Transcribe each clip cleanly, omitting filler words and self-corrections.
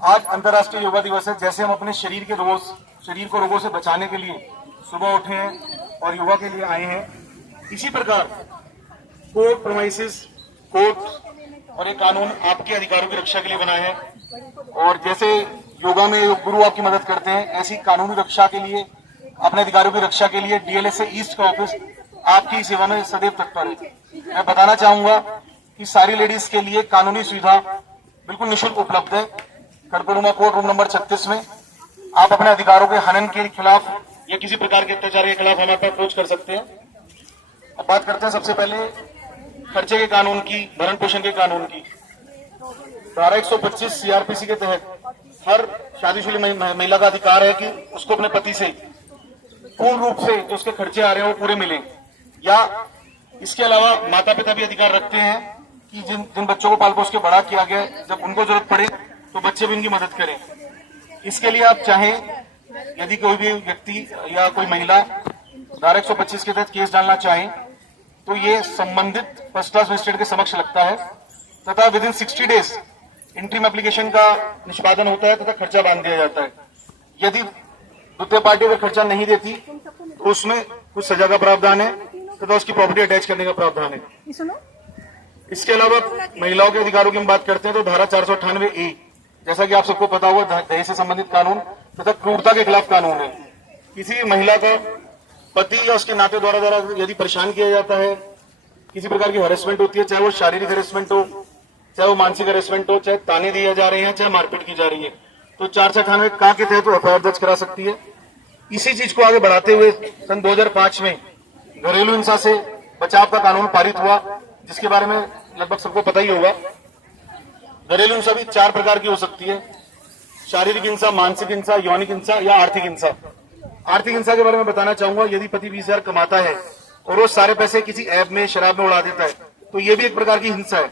आज अंतर्राष्ट्रीय योगा दिवस है। जैसे हम अपने शरीर को रोगों से बचाने के लिए सुबह उठे हैं और योगा के लिए आए हैं, इसी प्रकार कोर्ट प्रोमाइसिस कोर्ट और एक कानून आपके अधिकारों की रक्षा के लिए बनाए हैं। और जैसे योगा में गुरु आपकी मदद करते हैं, ऐसी कानूनी रक्षा के लिए, अपने अधिकारों की रक्षा के लिए डीएलएसए ईस्ट का ऑफिस आपकी सेवा में सदैव तत्पर है। मैं बताना चाहूंगा कि सारी लेडीज के लिए कानूनी सुविधा बिल्कुल निःशुल्क उपलब्ध है। कड़कड़ुमा कोर्ट रूम नंबर 36 में आप अपने अधिकारों के हनन के खिलाफ या किसी प्रकार के अत्याचार के खिलाफ हमारे पास अप्रोच कर सकते हैं। अब बात करते हैं सबसे पहले खर्चे के कानून की, भरण पोषण के कानून की। धारा 125 सीआरपीसी के तहत हर शादीशुदा महिला का अधिकार है कि उसको अपने पति से पूर्ण रूप से जो उसके खर्चे आ रहे हैं वो पूरे मिले, या इसके अलावा माता पिता भी अधिकार रखते हैं कि जिन बच्चों को पाल पोस के बड़ा किया गया है, जब उनको जरूरत पड़े तो बच्चे भी उनकी मदद करें। इसके लिए आप चाहें, यदि कोई भी व्यक्ति या कोई महिला धारा 125 के तहत केस डालना चाहें तो ये संबंधित फर्स्ट क्लास मजिस्ट्रेट के समक्ष लगता है तथा with in 60 days interim application का निष्पादन होता है तथा खर्चा बांध दिया जाता है। यदि द्वितीय पार्टी अगर खर्चा नहीं देती तो उसमें कुछ सजा का प्रावधान है तथा उसकी प्रॉपर्टी अटैच करने का प्रावधान है। इसके अलावा महिलाओं के अधिकारों की हम बात करते हैं तो धारा 498A, जैसा कि आप सबको पता होगा, दहेज से संबंधित कानून तथा क्रूरता के खिलाफ कानून है। किसी भी महिला का पति या उसके नाते द्वारा यदि परेशान किया जाता है, किसी प्रकार की हरेसमेंट होती है, चाहे वो शारीरिक हरेसमेंट हो, चाहे वो मानसिक हरेसमेंट हो, चाहे ताने दिए जा रहे हैं, चाहे मारपीट की जा रही है, तो 498 के तहत एफआईआर दर्ज करा सकती है। इसी चीज को आगे बढ़ाते हुए सन 2005 में घरेलू हिंसा से बचाव का कानून पारित हुआ, जिसके बारे में लगभग सबको पता ही होगा। घरेलू हिंसा भी 4 प्रकार की हो सकती है: शारीरिक हिंसा, मानसिक हिंसा, यौनिक हिंसा या आर्थिक हिंसा। आर्थिक हिंसा के बारे में बताना चाहूंगा, यदि पति 20,000 कमाता है और वो सारे पैसे किसी ऐप में, शराब में उड़ा देता है तो ये भी एक प्रकार की हिंसा है।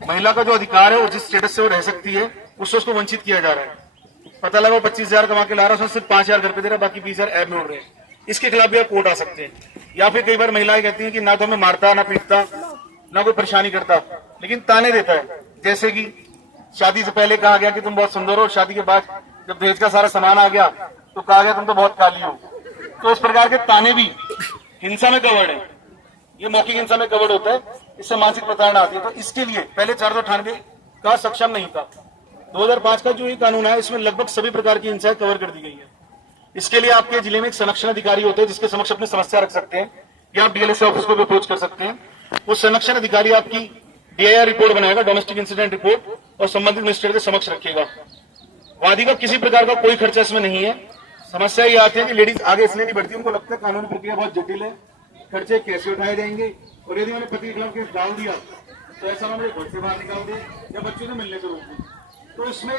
महिला का जो अधिकार है और जिस स्टेटस से वो रह सकती है उससे उसको वंचित किया जा रहा है। पता लगा 25,000 कमा के ला रहा है, उसमें सिर्फ 5,000 घर पे दे रहा है, बाकी 20,000 ऐप में उड़ रहे हैं। इसके खिलाफ भी आप कोर्ट आ सकते हैं। या फिर कई बार महिलाएं कहती हैं कि ना तो हमें मारता, ना पीटता, ना कोई परेशानी करता, लेकिन ताने देता है। जैसे कि शादी से पहले कहा गया कि तुम बहुत सुंदर हो, शादी के बाद जब दहेज का सारा सामान आ गया तो कहा गया तुम तो बहुत काली हो। तो इस प्रकार के ताने भी हिंसा में कवर्ड है। ये मौखिक हिंसा में कवर्ड होता है, इससे मानसिक प्रताड़ना आती है। तो इसके लिए पहले 498 का सक्षम नहीं था। 2005 का जो ये कानून है इसमें लगभग सभी प्रकार की हिंसा कवर कर दी गई है। इसके लिए आपके जिले में एक संरक्षण अधिकारी होते हैं जिसके समक्ष अपनी समस्या रख सकते हैं, या आप डीएलएसए ऑफिस को भी अप्रोच कर सकते हैं। वो संरक्षण अधिकारी आपकी डीआईआर रिपोर्ट बनाएगा, डोमेस्टिक इंसिडेंट रिपोर्ट, और संबंधित मजिस्ट्रेट के समक्ष रखेगा। वादी का किसी प्रकार का कोई खर्चा इसमें नहीं है। समस्या ये आती है कि लेडीज आगे इसलिए नहीं बढ़ती, उनको लगता है कानूनी प्रक्रिया बहुत जटिल है, खर्चे कैसे उठाए जाएंगे, और यदि मैंने पति के खिलाफ केस डाल दिया तो ऐसा ना मुझे घर से बाहर निकाल दे या बच्चों से मिलने से रोक दे। तो इसमें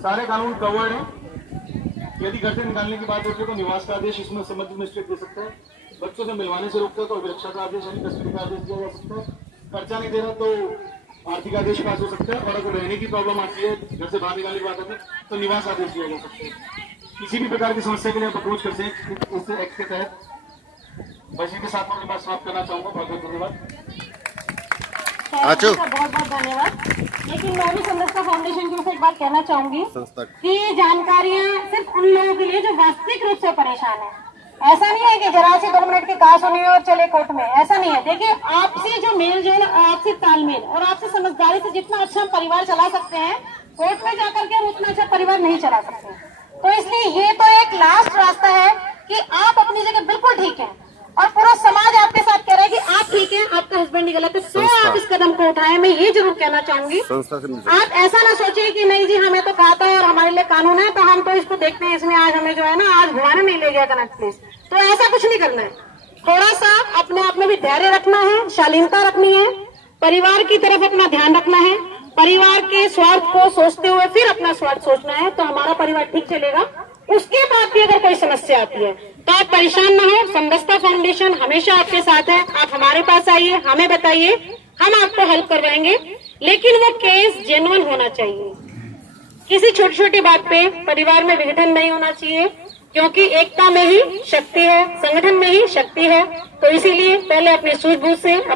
सारे कानून कवर्ड हैं। यदि घर से निकालने की बात होती है तो निवास का आदेश इसमें संबंधित मजिस्ट्रेट दे सकता है। बच्चों से मिलवाने से रोकता है तो अभिरक्षा का आदेश यानी कस्टडी का आदेश दिया जा सकता है। खर्चा नहीं दे रहा तो आर्थिक आदेश पास हो सकता है, और अगर रहने की प्रॉब्लम आती है, घर से बाहर निकालने की बात आती है तो निवास आदेश दिया जा सकता है। किसी भी प्रकार की समस्या के लिए आप अप्रोच कर सकते इस एक्ट के तहत। बस इसी के साथ मैं अपनी बात समाप्त करना चाहूंगा। बहुत बहुत धन्यवाद। बहुत बहुत धन्यवाद। लेकिन मैं भी समरसता फाउंडेशन की ओर से एक बात कहना चाहूंगी कि ये जानकारियां सिर्फ उन लोगों के लिए जो वास्तविक रूप से परेशान है। ऐसा नहीं है कि जरा से 2 मिनट की कहा सुनी और चले कोर्ट में, ऐसा नहीं है। देखिए, आपसे जो मेल जोल, आपसे तालमेल और आपसे समझदारी से जितना अच्छा हम परिवार चला सकते हैं, कोर्ट में जाकर के हम उतना अच्छा परिवार नहीं चला सकते। तो इसलिए ये तो एक लास्ट रास्ता है कि आप अपनी जगह बिल्कुल ठीक है और पूरा समाज आपके साथ कह रहा है कि आप ठीक हैं, आपका हस्बैंड ही गलत है, तो आप इस कदम को उठाएं। मैं ये जरूर कहना चाहूंगी, आप ऐसा ना सोचिए कि नहीं जी हमें तो कहा था और हमारे लिए कानून है तो हम तो इसको देखते हैं, इसने आज हमें जो है ना आज घुमाने नहीं ले गया कनक प्लीज। तो ऐसा कुछ नहीं करना है। थोड़ा सा अपने आप में भी धैर्य रखना है, शालीनता रखनी है, परिवार की तरफ अपना ध्यान रखना है, परिवार के स्वार्थ को सोचते हुए फिर अपना स्वार्थ सोचना है, तो हमारा परिवार ठीक चलेगा। उसके बाद भी अगर कोई समस्या आती है तो आप परेशान ना हो, समरसता फाउंडेशन हमेशा आपके साथ है। आप हमारे पास आइए, हमें बताइए, हम आपको हेल्प करवाएंगे, लेकिन वो केस जेन्युइन होना चाहिए। किसी छोटी छोटी बात पे परिवार में विघटन नहीं होना चाहिए, क्योंकि एकता में ही शक्ति है, संगठन में ही शक्ति है। तो इसीलिए पहले अपनी सूझबूझ से अपने